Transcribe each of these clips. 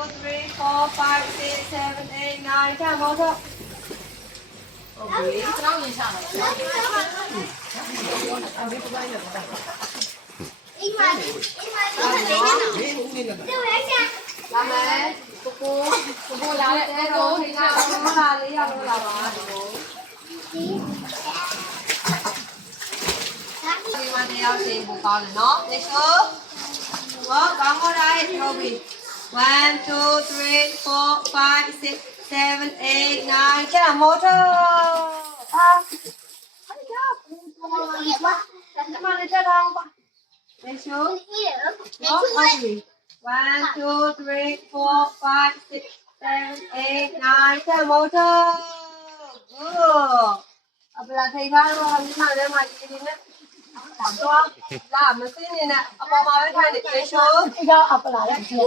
Two, three, four, five, six, seven, eight, nine. Các bạn có Okay. Làm đấy. Cô cô, cô cô làm đấy. Cô cô thì sao? Cô làm đấy, cô làm à? Đi qua theo thì một con nó, lấy số. Vâng, con ở đây, Robin. One, two, three, four, five, six, seven, eight, nine. Get a motor. Ah. One, two, three, four, five, six, seven, eight, nine. Get a motor. Good. अब लाठी भाई वो हम खाने में मार के दिन ना तो आप ला मस्ती ने ना अब हमारे खाने के शो इधर अपना रखिए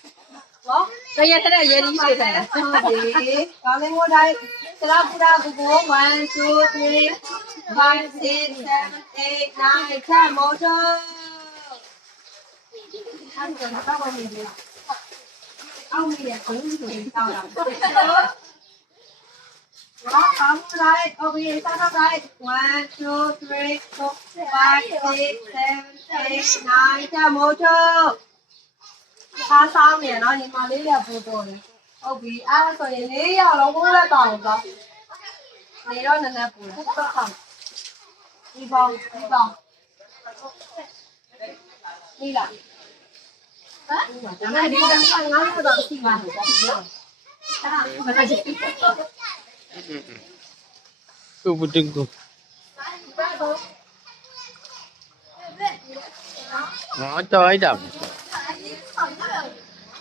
cái gì thế này vậy đi chơi thế này có lên ngồi đây cái đó cũng đã cũng bố one two three five six seven eight nine ten một chơi ăn rồi nó bao nhiêu tiền ông đi cũng tiền tao làm đó bấm đây ok sao nó đây one two three four five six seven eight nine ten một chơi စားစားနေနော်ညီမလေးတွေကပို့ပေါ်တယ်ဟုတ်ပြီအဲ့ဒါဆိုရင်၄ရောက်လုံးကိုလည်းတောင်းပါနေတော့နည်းနည်းပူတယ်ဆက်ခံဒီပေါင်းဒီပေါင်းဒီလားဟမ်ဒါမှဒီကံကငါ့ကိုတော့သိမှာတယ်ဒါကဘာကြည့်ကိုပတင်ကိုငါတော့အိုက်တာ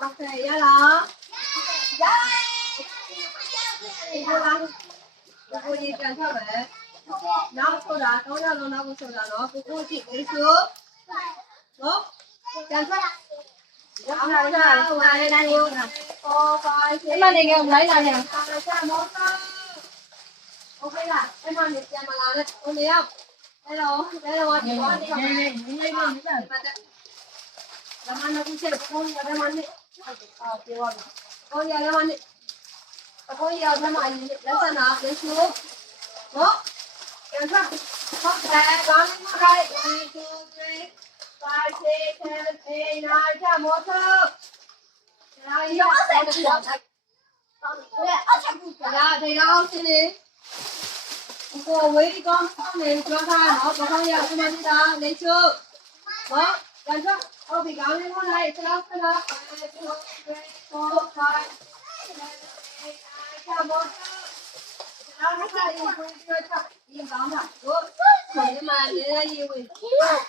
Đọc thầy ra đó. Đi vô lăng. Đi vô đi trần theo lấy Cái màn lấy là nè. Không? Hello, hello, chị có đi không? Laman na kung siya, kung laman ni. Ah, tiwag. Kung ya laman ni. Ako ya laman ni. Lasa na, lesu. Mo? Yan sa. Okay, one, right, one, two, three, five, six, seven, eight, nine, ten, more so. Rồi, nó sẽ bị đau. Dạ, thì đâu xin đi. Cô quý con, con này cho ra, nó có con giờ cho mình đi ra, lấy chưa? Đó. 杨哥，我别搞了，我来，老师了。来，来，来，下播了。老师，看你一会，你讲他，走。兄弟们，